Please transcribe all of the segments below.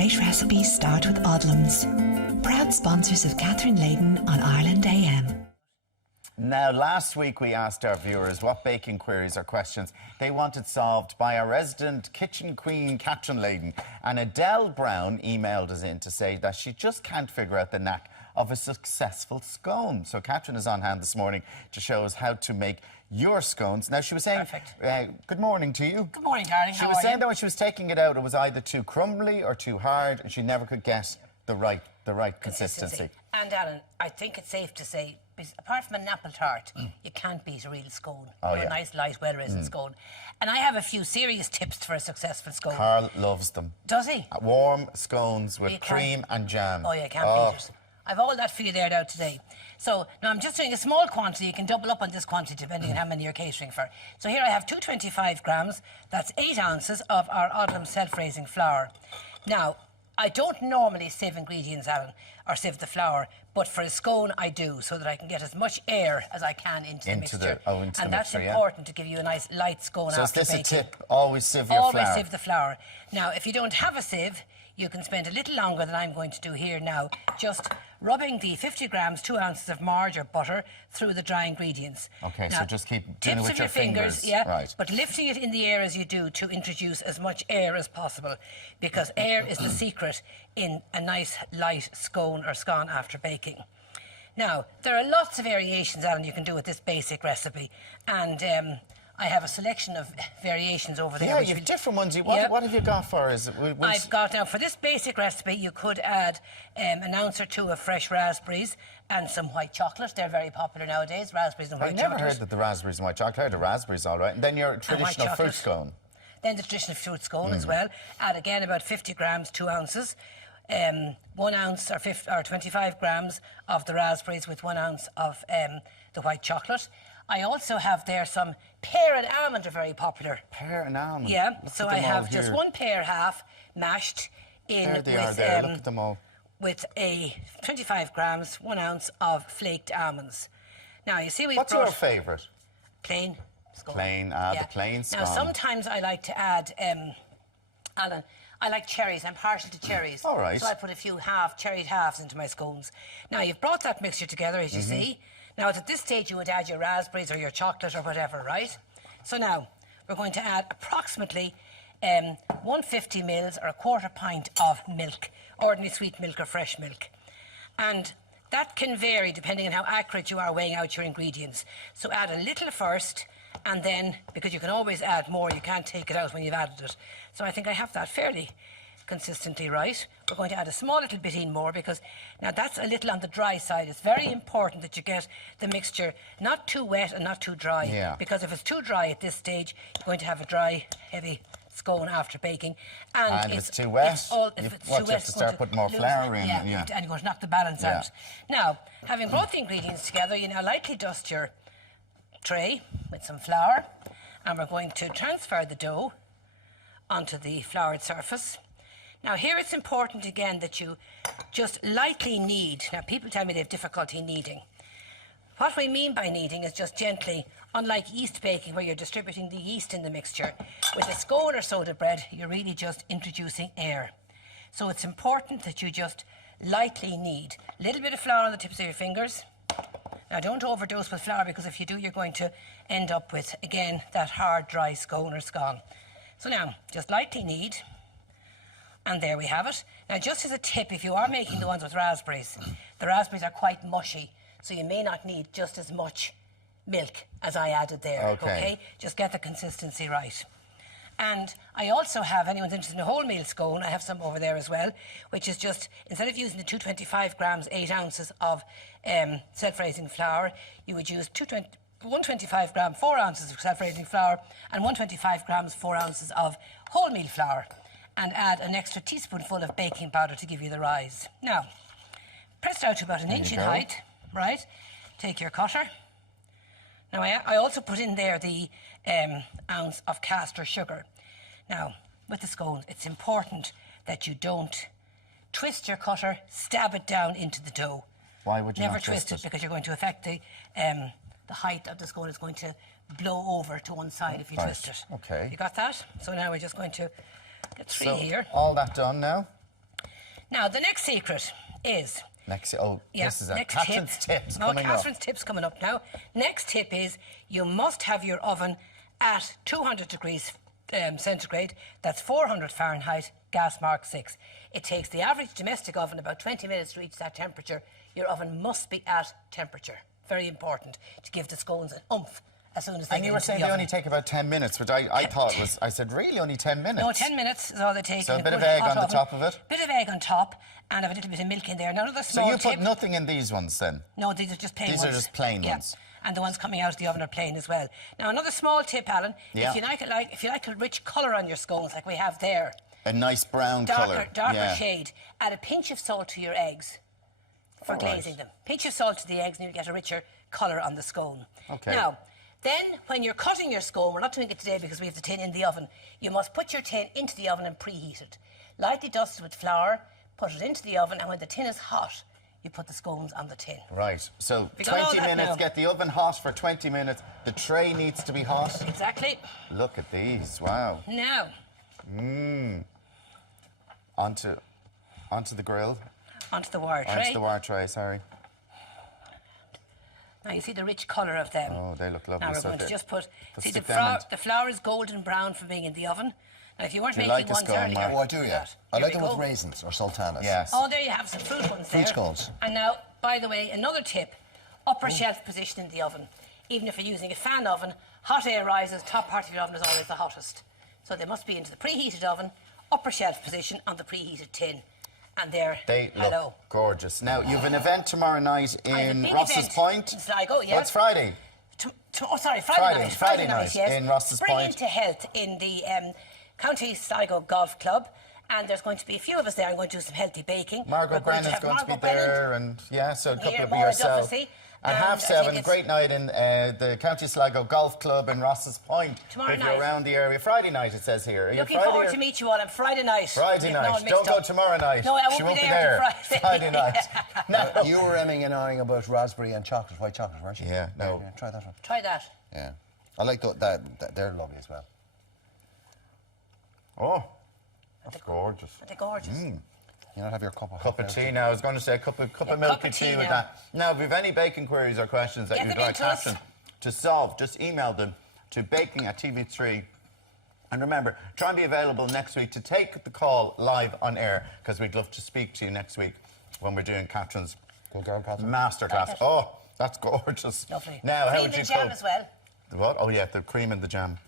Great recipes start with Odlums. Proud sponsors of Catherine Layden on Ireland AM. Now, last week we asked our viewers what baking queries or questions they wanted solved by our resident kitchen queen, Catherine Layden. And Adele Brown emailed us in to say that she just can't figure out the knack of a successful scone. So Catherine is on hand this morning to show us how to make your scones. Now, she was saying, good morning to you. Good morning, darling. She was saying that when she was taking it out, it was either too crumbly or too hard, and she never could get the right consistency. And Alan, I think it's safe to say, apart from an apple tart, you can't beat a real scone. Oh, or a nice, light, well-risen scone. And I have a few serious tips for a successful scone. Carl loves them. Does he? Warm scones with cream and jam. Oh, yeah, can't beat it. I've all that for you there now today. So, now I'm just doing a small quantity. You can double up on this quantity depending on how many you're catering for. So here I have 225 grams. That's 8 ounces of our Odlums self-raising flour. Now, I don't normally sieve ingredients, Alan, or sieve the flour, but for a scone I do, so that I can get as much air as I can into the mixture. And that's important to give you a nice light scone after baking. So is this a tip? Always sieve your flour? Always sieve the flour. Now, if you don't have a sieve, you can spend a little longer than I'm going to do here now, just rubbing the 50 grams, 2 ounces of margarine or butter through the dry ingredients. Okay, now, so just keep doing it with your fingers. Yeah, right. But lifting it in the air as you do to introduce as much air as possible, because air is the secret in a nice light scone or scone after baking. Now, there are lots of variations, Alan, you can do with this basic recipe, and I have a selection of variations over there. Yeah, you have different ones. What have you got for us? I've got, now, for this basic recipe, you could add an ounce or two of fresh raspberries and some white chocolate. They're very popular nowadays, raspberries and white chocolate. I never heard that the raspberries and white chocolate. I heard the raspberries, all right. And then your traditional fruit scone. Then the traditional fruit scone as well. Add again about 50 grams, 2 ounces. 1 ounce or 25 grams of the raspberries with 1 ounce of the white chocolate. I also have there some pear and almond are very popular. Pear and almond? Yeah, so I have just one pear half mashed in there they are there, look at them all. With a 25 grams, 1 ounce of flaked almonds. Now, you see we've What's your favourite? Plain scone. Plain, the plain scone. Now, sometimes I like to add, Alan, I like cherries. I'm partial to cherries. All right. So I put a few cherried halves into my scones. Now, you've brought that mixture together, as you see. Now, at this stage, you would add your raspberries or your chocolate or whatever, right? So now, we're going to add approximately 150 mils or a quarter pint of milk, ordinary sweet milk or fresh milk. And that can vary depending on how accurate you are weighing out your ingredients. So add a little first, and then, because you can always add more, you can't take it out when you've added it. So I think I have that fairly consistently right. We're going to add a small little bit in more, because now that's a little on the dry side. It's very important that you get the mixture not too wet and not too dry, because if it's too dry at this stage, you're going to have a dry, heavy scone after baking. And if it's too wet, you have to start putting more flour in. And you're going to knock the balance out. Now, having brought the ingredients together, you now lightly dust your tray with some flour, and we're going to transfer the dough onto the floured surface. Now, here it's important again that you just lightly knead. Now, people tell me they have difficulty kneading. What we mean by kneading is just gently, unlike yeast baking where you're distributing the yeast in the mixture. With a scone or soda bread, you're really just introducing air. So it's important that you just lightly knead. A little bit of flour on the tips of your fingers. Now, don't overdose with flour, because if you do, you're going to end up with, again, that hard, dry scone or scone. So now, just lightly knead. And there we have it. Now, just as a tip, if you are making the ones with raspberries, the raspberries are quite mushy, so you may not need just as much milk as I added there, okay? Just get the consistency right. And I also have, anyone's interested in a wholemeal scone, I have some over there as well, which is just, instead of using the 225 grams, 8 ounces of self-raising flour, you would use 125 gram, 4 ounces of self-raising flour, and 125 grams, 4 ounces of wholemeal flour, and add an extra teaspoonful of baking powder to give you the rise. Now, pressed out to about an inch in height, right? Take your cutter. Now, I also put in there the ounce of caster sugar. Now, with the scones, it's important that you don't twist your cutter, stab it down into the dough. Why would you never not twist it? Because you're going to affect the height of the scone is going to blow over to one side if you twist it. Okay. You got that? So now we're just going to get three here. All that done now? Now, the next secret is... This is a next Catherine's tips coming up. Catherine's tips coming up now. Next tip is you must have your oven at 200 degrees centigrade. That's 400 Fahrenheit, gas mark 6. It takes the average domestic oven about 20 minutes to reach that temperature. Your oven must be at temperature. Very important to give the scones an oomph as soon as they And get you were into saying the they oven. only take about 10 minutes, which I thought was... I said, really, only 10 minutes? No, 10 minutes is all they take. So in a bit of good egg hot on the oven. top of it? Bit of egg on top and have a little bit of milk in there. Now, another So small you tip. put nothing in these ones then? No, these are just plain ones. These are just plain Yeah. ones. And the ones coming out of the oven are plain as well. Now, another small tip, Alan. Yeah. If you like a rich colour on your scones, like we have there, A nice brown colour. darker shade, add a pinch of salt to your eggs for glazing them. Pinch of salt to the eggs and you get a richer colour on the scone. Okay. Now, then when you're cutting your scone, we're not doing it today because we have the tin in the oven, you must put your tin into the oven and preheat it. Lightly dust it with flour, put it into the oven, and when the tin is hot, you put the scones on the tin. Right, so We got all 20 that minutes, now. get the oven hot for 20 minutes. The tray needs to be hot. Exactly. Look at these, wow. Now, Onto the grill. onto the wire tray. Onto the wire tray, sorry. Now you see the rich colour of them. Oh, they look lovely. Now we're So going to they- just put... See, stick the them in. flour is golden brown from being in the oven. Now, if you weren't Do you making like a ones scone, earlier... Mark? Oh, I do, yeah. I Here like we them with go. raisins or sultanas. Yes. Oh, there you have some fruit ones there. Fruit scones. And now, by the way, another tip. Upper shelf position in the oven. Even if you're using a fan oven, hot air rises, top part of your oven is always the hottest. So they must be into the preheated oven, upper shelf position on the preheated tin. And there, They look hello. gorgeous. Now, you've an event tomorrow night I have a in big Ross's event Point. in Sligo, yeah. Oh, it's Friday. Friday Friday night, night yes. in Ross's Spring Point. into health in the County Sligo Golf Club. And there's going to be a few of us there. I'm going to do some healthy baking. Margot We're Brennan's have going to be Margot Brennan, there, and yeah, so a couple here, of Maura yourself. Duffy, At and I half think seven, it's- great night in the County Sligo Golf Club in Ross's Point. Tomorrow if you're night. around the area, Friday night it says here. Are you Looking Friday forward or- to meet you all on Friday night. Friday If night. no one mixed Don't go up. tomorrow night. No, I won't she be won't there be there. till Friday. Friday night. No. You were emming and ahhing about raspberry and chocolate, white chocolate, weren't you? Yeah, no. Yeah, try that one. Try that. Yeah. I like that. They're lovely as well. Oh, that's gorgeous. They're gorgeous. You not have your cup of Cup hot of there? tea now. I was going to say a cup of cup milky of tea tea with now. that. Now, if you have any baking queries or questions that Get you'd them like into us. Catherine to solve, just email them to baking@TV3. And remember, try and be available next week to take the call live on air, because we'd love to speak to you next week when we're doing Catherine's Good girl, Catherine. masterclass. Like it. Oh, that's gorgeous. Lovely. Now, how Cream would you and jam cope? as well. What? Oh, yeah, the cream and the jam.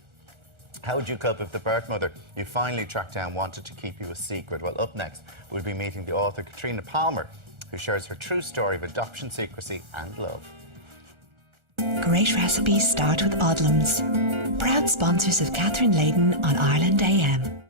How would you cope if the birth mother you finally tracked down wanted to keep you a secret? Well, up next, we'll be meeting the author Katrina Palmer, who shares her true story of adoption, secrecy and love. Great recipes start with Odlums. Proud sponsors of Catherine Leyden on Ireland AM.